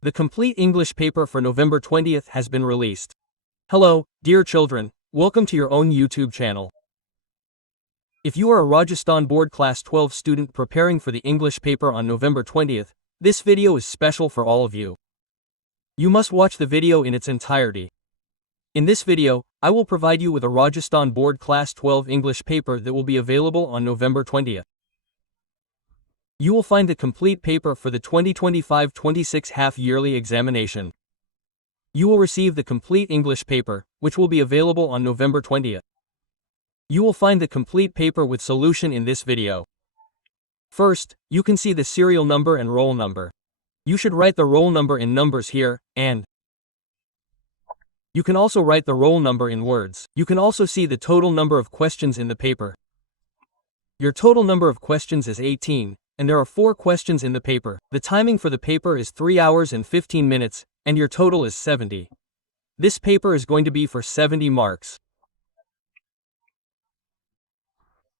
The complete English paper for November 20th has been released. Hello, dear children, welcome to your own YouTube channel. If you are a Rajasthan Board Class 12 student preparing for the English paper on November 20th, this video is special for all of you. You must watch the video in its entirety. In this video, I will provide you with a Rajasthan Board Class 12 English paper that will be available on November 20th. You will find the complete paper for the 2025-26 half-yearly examination. You will receive the complete English paper, which will be available on November 20th. You will find the complete paper with solution in this video. First, you can see the serial number and roll number. You should write the roll number in numbers here, and you can also write the roll number in words. You can also see the total number of questions in the paper. Your total number of questions is 18. And there are 4 questions in the paper. The timing for the paper is 3 hours and 15 minutes, and your total is 70. This paper is going to be for 70 marks.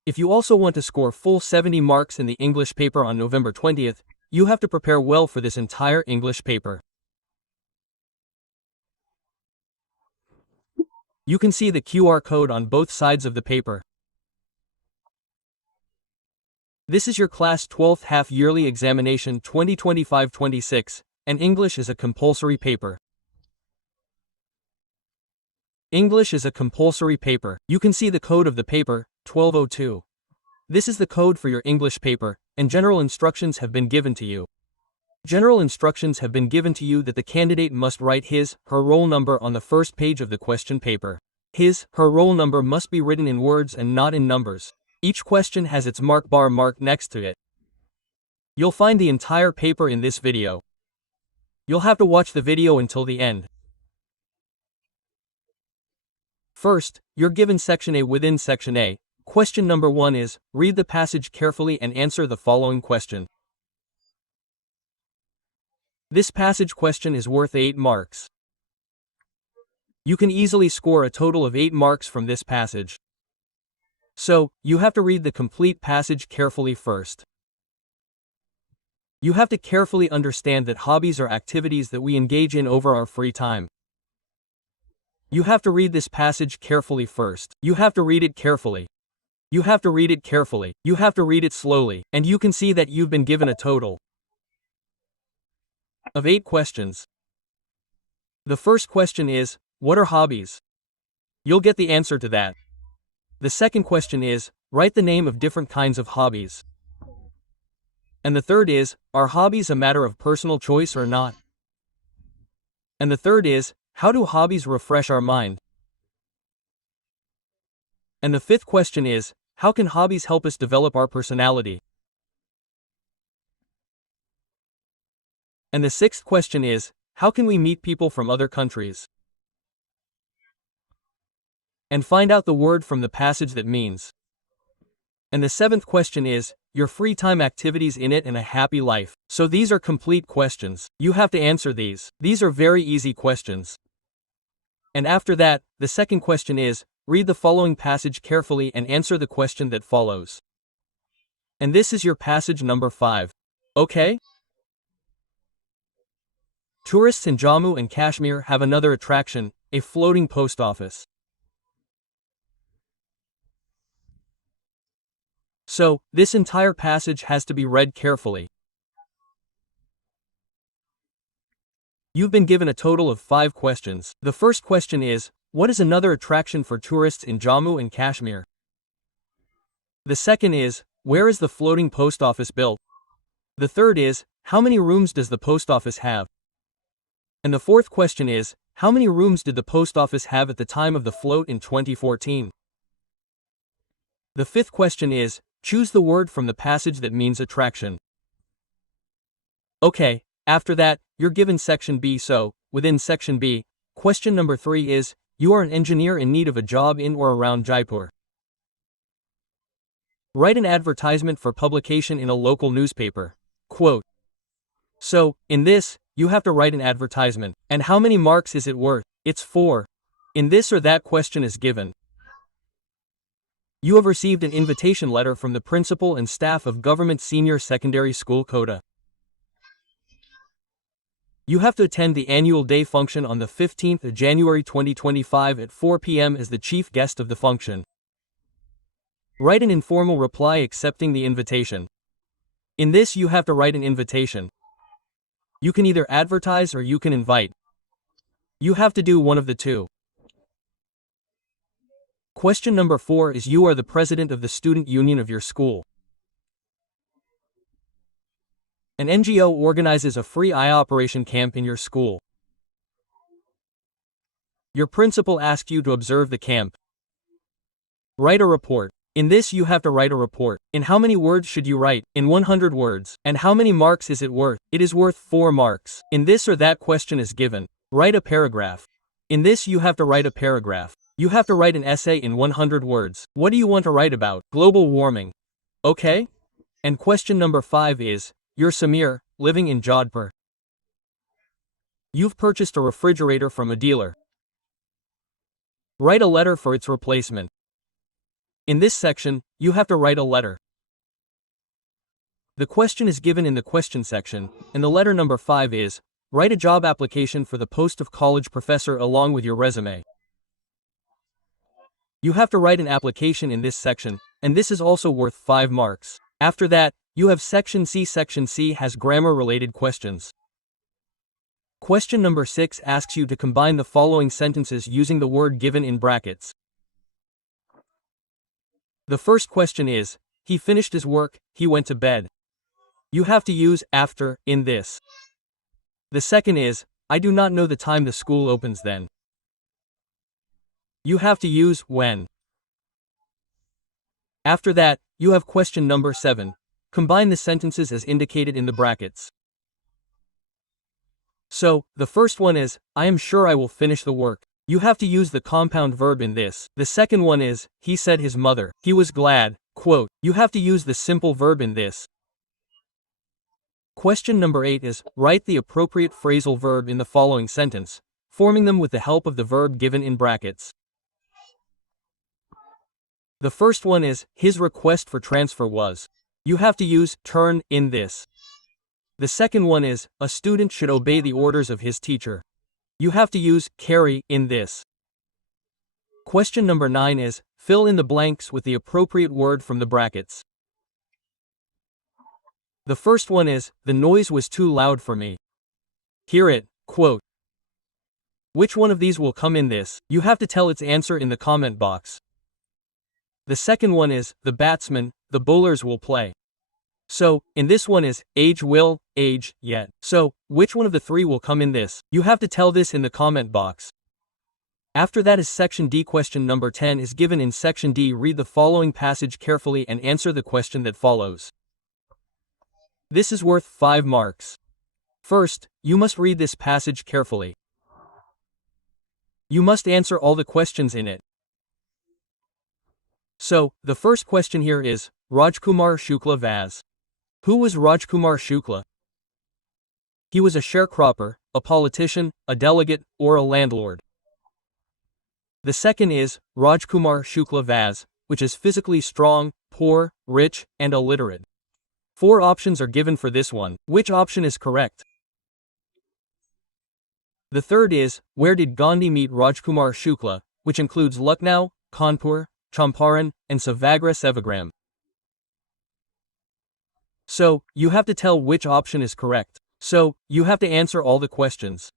If you also want to score full 70 marks in the English paper on November 20th, you have to prepare well for this entire English paper. You can see the QR code on both sides of the paper. This is your Class 12th Half-Yearly Examination 2025-26, and English is a compulsory paper. English is a compulsory paper. You can see the code of the paper, 1202. This is the code for your English paper, and general instructions have been given to you. General instructions have been given to you that the candidate must write his/her roll number on the first page of the question paper. His/her roll number must be written in words and not in numbers. Each question has its mark bar marked next to it. You'll find the entire paper in this video. You'll have to watch the video until the end. First, you're given Section A. Within Section A, question number 1 is, read the passage carefully and answer the following question. This passage question is worth 8 marks. You can easily score a total of 8 marks from this passage. So, you have to read the complete passage carefully first. You have to carefully understand that hobbies are activities that we engage in over our free time. You have to read this passage carefully first. You have to read it carefully. You have to read it carefully. You have to read it slowly, and you can see that you've been given a total of 8 questions. The first question is, what are hobbies? You'll get the answer to that. The second question is, write the name of different kinds of hobbies. And the third is, are hobbies a matter of personal choice or not? And the third is, how do hobbies refresh our mind? And the fifth question is, how can hobbies help us develop our personality? And the sixth question is, how can we meet people from other countries? And find out the word from the passage that means. And the seventh question is, your free time activities in it and a happy life. So these are complete questions. You have to answer these. These are very easy questions. And after that, the second question is, read the following passage carefully and answer the question that follows. And this is your passage number 5. Okay? Tourists in Jammu and Kashmir have another attraction, a floating post office. So, this entire passage has to be read carefully. You've been given a total of 5 questions. The first question is, what is another attraction for tourists in Jammu and Kashmir? The second is, where is the floating post office built? The third is, how many rooms does the post office have? And the fourth question is, how many rooms did the post office have at the time of the float in 2014? The fifth question is, choose the word from the passage that means attraction. Okay, after that, you're given Section B. So, within Section B, question number 3 is, you are an engineer in need of a job in or around Jaipur. Write an advertisement for publication in a local newspaper. Quote. So, in this, you have to write an advertisement. And how many marks is it worth? It's 4. In this or that question is given. You have received an invitation letter from the principal and staff of Government Senior Secondary School Kota. You have to attend the annual day function on the 15th of January 2025 at 4 p.m. as the chief guest of the function. Write an informal reply accepting the invitation. In this you have to write an invitation. You can either advertise or you can invite. You have to do one of the two. Question number 4 is you are the president of the student union of your school. An NGO organizes a free eye operation camp in your school. Your principal asks you to observe the camp. Write a report. In this you have to write a report. In how many words should you write? In 100 words. And how many marks is it worth? It is worth 4 marks. In this or that question is given. Write a paragraph. In this you have to write a paragraph. You have to write an essay in 100 words. What do you want to write about? Global warming. Okay? And question number 5 is, you're Samir, living in Jodhpur. You've purchased a refrigerator from a dealer. Write a letter for its replacement. In this section, you have to write a letter. The question is given in the question section, and the letter number 5 is, write a job application for the post of college professor along with your resume. You have to write an application in this section, and this is also worth 5 marks. After that, you have section C. Section C has grammar-related questions. Question number 6 asks you to combine the following sentences using the word given in brackets. The first question is, he finished his work, he went to bed. You have to use after in this. The second is, I do not know the time the school opens then. You have to use when. After that, you have question number 7. Combine the sentences as indicated in the brackets. So, the first one is, I am sure I will finish the work. You have to use the compound verb in this. The second one is, he said his mother. He was glad. Quote. You have to use the simple verb in this. Question number 8 is, write the appropriate phrasal verb in the following sentence, forming them with the help of the verb given in brackets. The first one is, his request for transfer was. You have to use turn in this. The second one is, a student should obey the orders of his teacher. You have to use carry in this. Question number 9 is, fill in the blanks with the appropriate word from the brackets. The first one is, the noise was too loud for me. Hear it, quote. Which one of these will come in this? You have to tell its answer in the comment box. The second one is, the batsman, the bowlers will play. So, in this one is, age will, age, yet. So, which one of the 3 will come in this? You have to tell this in the comment box. After that is section D. Question number 10 is given in section D. Read the following passage carefully and answer the question that follows. This is worth 5 marks. First, you must read this passage carefully. You must answer all the questions in it. So, the first question here is, Rajkumar Shukla Vaz. Who was Rajkumar Shukla? He was a sharecropper, a politician, a delegate, or a landlord. The second is, Rajkumar Shukla Vaz, which is physically strong, poor, rich, and illiterate. 4 options are given for this one. Which option is correct? The third is, where did Gandhi meet Rajkumar Shukla, which includes Lucknow, Kanpur, Champaran, and Savagra Sevagram. So, you have to tell which option is correct. So, you have to answer all the questions.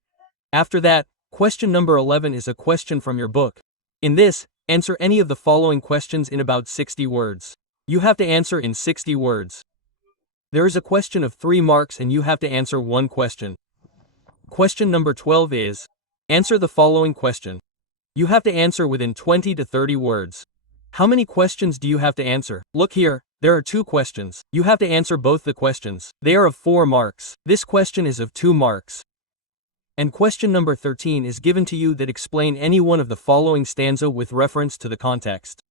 After that, question number 11 is a question from your book. In this, answer any of the following questions in about 60 words. You have to answer in 60 words. There is a question of 3 marks and you have to answer 1 question. Question number 12 is, answer the following question. You have to answer within 20 to 30 words. How many questions do you have to answer? Look here, there are 2 questions. You have to answer both the questions. They are of 4 marks. This question is of 2 marks. And question number 13 is given to you that explain any one of the following stanza with reference to the context.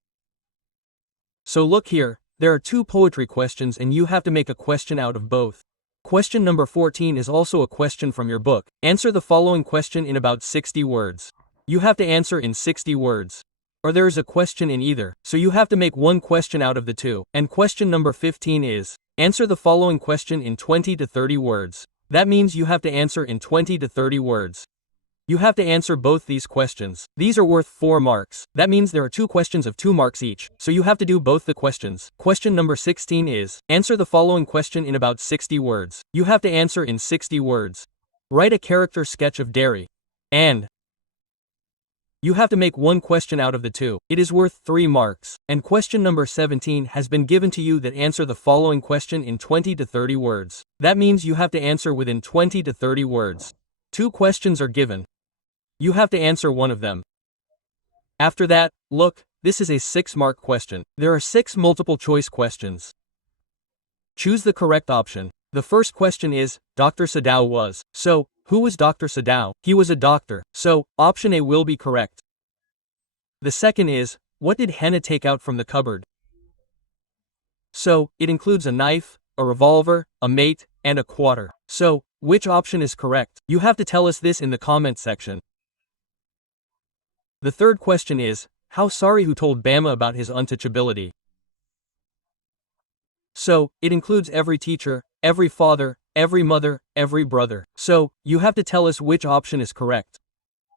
So look here, there are 2 poetry questions and you have to make a question out of both. Question number 14 is also a question from your book. Answer the following question in about 60 words. You have to answer in 60 words. Or there is a question in either, so you have to make 1 question out of the 2. And question number 15 is, answer the following question in 20 to 30 words. That means you have to answer in 20 to 30 words. You have to answer both these questions. These are worth 4 marks. That means there are 2 questions of 2 marks each, so you have to do both the questions. Question number 16 is, answer the following question in about 60 words. You have to answer in 60 words. Write a character sketch of dairy. And you have to make 1 question out of the 2. It is worth 3 marks. And question number 17 has been given to you that answer the following question in 20 to 30 words. That means you have to answer within 20 to 30 words. 2 questions are given. You have to answer one of them. After that, look, this is a 6-mark question. There are 6 multiple choice questions. Choose the correct option. The first question is, Dr. Sadao was. So, who was Dr. Sadao? He was a doctor. So, option A will be correct. The second is, what did Hannah take out from the cupboard? So, it includes a knife, a revolver, a mate, and a quarter. So, which option is correct? You have to tell us this in the comment section. The third question is, how sorry who told Bama about his untouchability? So, it includes every teacher, every father, every mother, every brother. So, you have to tell us which option is correct.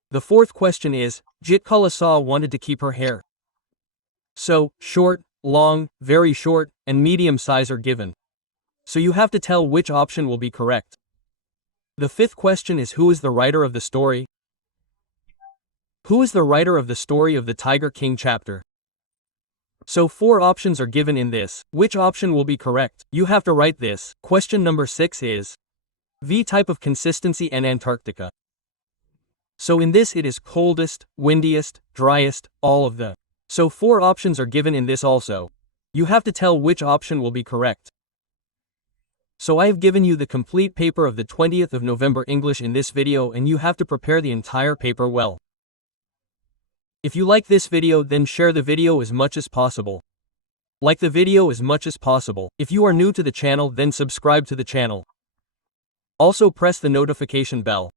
The fourth question is, Jit Kalasaw wanted to keep her hair. So, short, long, very short, and medium size are given. So you have to tell which option will be correct. The fifth question is, who is the writer of the story? Who is the writer of the story of the Tiger King chapter? So 4 options are given in this. Which option will be correct? You have to write this. Question number 6 is, V type of consistency in Antarctica. So in this it is coldest, windiest, driest, all of the. So 4 options are given in this also. You have to tell which option will be correct. So I have given you the complete paper of the 20th of November English in this video, and you have to prepare the entire paper well. If you like this video, then share the video as much as possible. Like the video as much as possible. If you are new to the channel, then subscribe to the channel. Also press the notification bell.